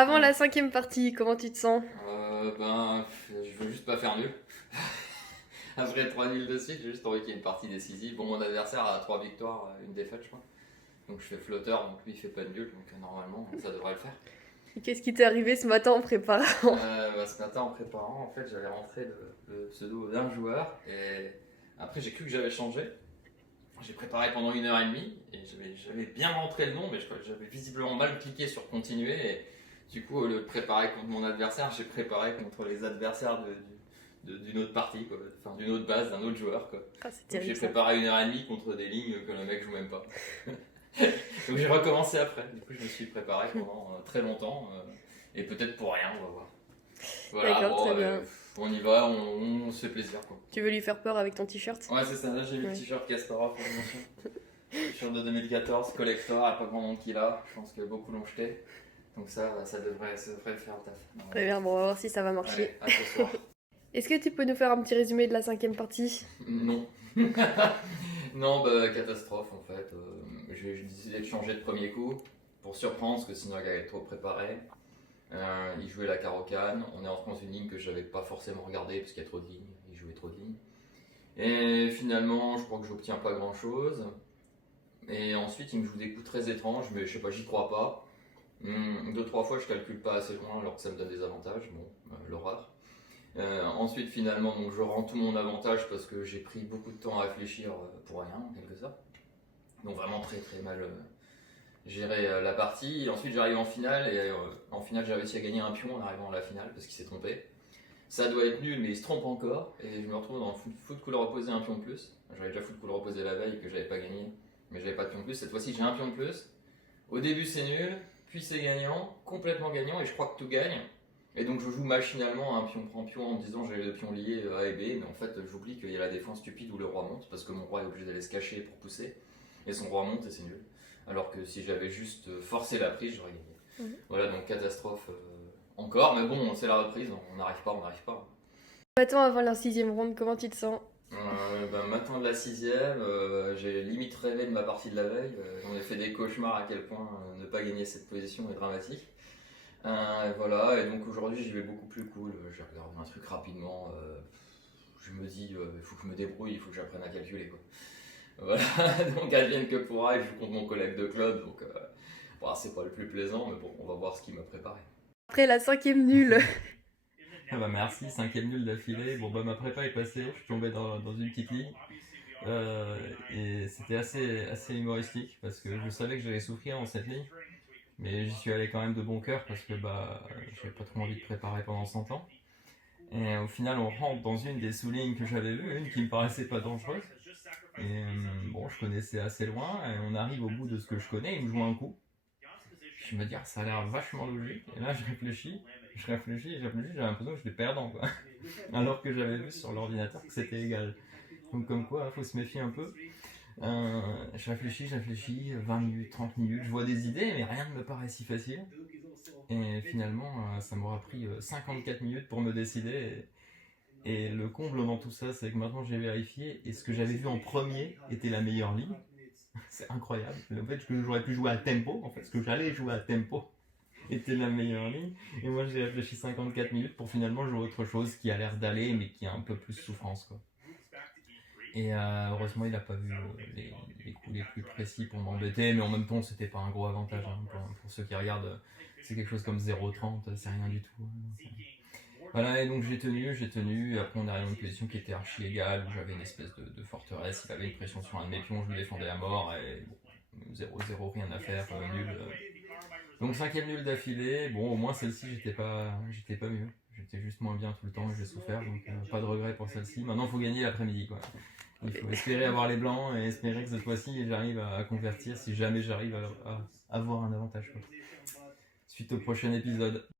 Avant Ouais. la cinquième partie, comment tu te sens? Je veux juste pas faire nul. Après 3 nuls de suite, j'ai juste envie qu'il y ait une partie décisive. Bon, mon adversaire a 3 victoires, une défaite, je crois. Donc je fais flotteur, donc lui il fait pas de nul, donc normalement ça devrait le faire. Et qu'est-ce qui t'est arrivé ce matin en préparant? Ce matin en préparant, en fait j'avais rentré le pseudo d'un joueur et après j'ai cru que j'avais changé. J'ai préparé pendant 1 heure et demie et j'avais bien rentré le nom, mais je crois que j'avais visiblement mal cliqué sur continuer. Et du coup, au lieu de préparer contre mon adversaire, j'ai préparé contre les adversaires d'une autre partie, quoi. Enfin d'une autre base, d'un autre joueur. Quoi. Ah, c'est Donc j'ai terrible ça. préparé 1 heure et demie contre des lignes que le mec joue même pas. Donc j'ai recommencé après. Du coup, je me suis préparé pendant très longtemps et peut-être pour rien, on va voir. Voilà, D'accord, très bien. on y va, on se fait plaisir. Quoi. Tu veux lui faire peur avec ton t-shirt? Ouais, c'est ça, là j'ai mis le Ouais. t-shirt Kasparov pour mention. T-shirt de 2014, collector, il n'y a pas grand monde qui l'a. Je pense que beaucoup l'ont jeté. Donc ça devrait le faire le taf. Très bien, bon, on va voir si ça va marcher. Allez, à ce soir. Est-ce que tu peux nous faire un petit résumé de la cinquième partie? Non. Non, catastrophe en fait. J'ai décidé de changer de premier coup pour surprendre parce que sinon il allait être trop préparé. Il jouait la carocane. On est entré dans une ligne que j'avais pas forcément regardée parce qu'il y a trop de lignes. Il jouait trop de lignes. Et finalement, je crois que j'obtiens pas grand chose. Et ensuite, il me joue des coups très étranges, mais je sais pas, j'y crois pas. 2-3 fois, je calcule pas assez loin alors que ça me donne des avantages. Bon, l'horreur. Ensuite, finalement, donc, je rends tout mon avantage parce que j'ai pris beaucoup de temps à réfléchir pour rien, en quelque sorte. Donc, vraiment très très mal géré la partie. Et ensuite, j'arrive en finale et en finale, j'ai réussi à gagner un pion en arrivant à la finale parce qu'il s'est trompé. Ça doit être nul, mais il se trompe encore. Et je me retrouve dans foot couleur opposé un pion de plus. J'avais déjà foot couleur opposé la veille que j'avais pas gagné, mais j'avais pas de pion de plus. Cette fois-ci, j'ai un pion de plus. Au début, c'est nul, puis c'est gagnant, complètement gagnant, et je crois que tout gagne. Et donc, je joue machinalement un pion prend pion en me disant j'ai les pions liés A et B, mais en fait, j'oublie qu'il y a la défense stupide où le roi monte, parce que mon roi est obligé d'aller se cacher pour pousser, et son roi monte et c'est nul. Alors que si j'avais juste forcé la prise, j'aurais gagné. Voilà, donc catastrophe encore, mais bon, c'est la reprise, on n'arrive pas, on n'arrive pas. Maintenant, avant la sixième ronde, comment tu te sens? Matin de la sixième, j'ai limite rêvé de ma partie de la veille. J'en ai fait des cauchemars à quel point ne pas gagner cette position est dramatique. Voilà, et donc aujourd'hui j'y vais beaucoup plus cool. J'ai regardé un truc rapidement. Je me dis, il faut que je me débrouille, il faut que j'apprenne à calculer. Quoi. Voilà, donc advienne que pourra, et je joue contre mon collègue de club. Donc bon, c'est pas le plus plaisant, mais bon, on va voir ce qu'il m'a préparé. Après la cinquième nulle. Ah bah merci, cinquième nul d'affilée. Bon bah ma prépa est passée, je suis tombé dans une petite ligne. Et c'était assez humoristique parce que je savais que j'allais souffrir dans cette ligne. Mais j'y suis allé quand même de bon cœur parce que j'avais pas trop envie de préparer pendant 100 ans. Et au final on rentre dans une des sous-lignes que j'avais vues, une qui me paraissait pas dangereuse. Et bon, je connaissais assez loin et on arrive au bout de ce que je connais, il me joue un coup. Je me dis, ah, ça a l'air vachement logique. Et là, je réfléchis, j'ai l'impression que j'étais perdant, quoi. Alors que j'avais vu sur l'ordinateur que c'était égal. Donc, comme quoi, il faut se méfier un peu. Je réfléchis, 20 minutes, 30 minutes, je vois des idées, mais rien ne me paraît si facile. Et finalement, ça m'aura pris 54 minutes pour me décider. Et le comble dans tout ça, c'est que maintenant j'ai vérifié, et ce que j'avais vu en premier était la meilleure ligne. C'est incroyable. Le fait que j'aurais pu jouer à tempo, en fait, ce que j'allais jouer à tempo était la meilleure ligne. Et moi, j'ai réfléchi 54 minutes pour finalement jouer autre chose qui a l'air d'aller, mais qui a un peu plus souffrance, quoi. Et heureusement, il n'a pas vu les coups les plus précis pour m'embêter, mais en même temps, c'était pas un gros avantage. Hein, pour ceux qui regardent, c'est quelque chose comme 0,30, c'est rien du tout. Voilà, et donc j'ai tenu, et après on arrive dans une position qui était archi égale, où j'avais une espèce de forteresse, il avait une pression sur un de mes pions, je le défendais à mort, et bon, 0-0, rien à faire, nul. Donc cinquième nul d'affilée, bon au moins celle-ci j'étais pas mieux, j'étais juste moins bien tout le temps, j'ai souffert, donc pas de regret pour celle-ci. Maintenant il faut gagner l'après-midi, quoi. Il faut espérer avoir les blancs, et espérer que cette fois-ci j'arrive à convertir, si jamais j'arrive à avoir un avantage, quoi. Suite au prochain épisode.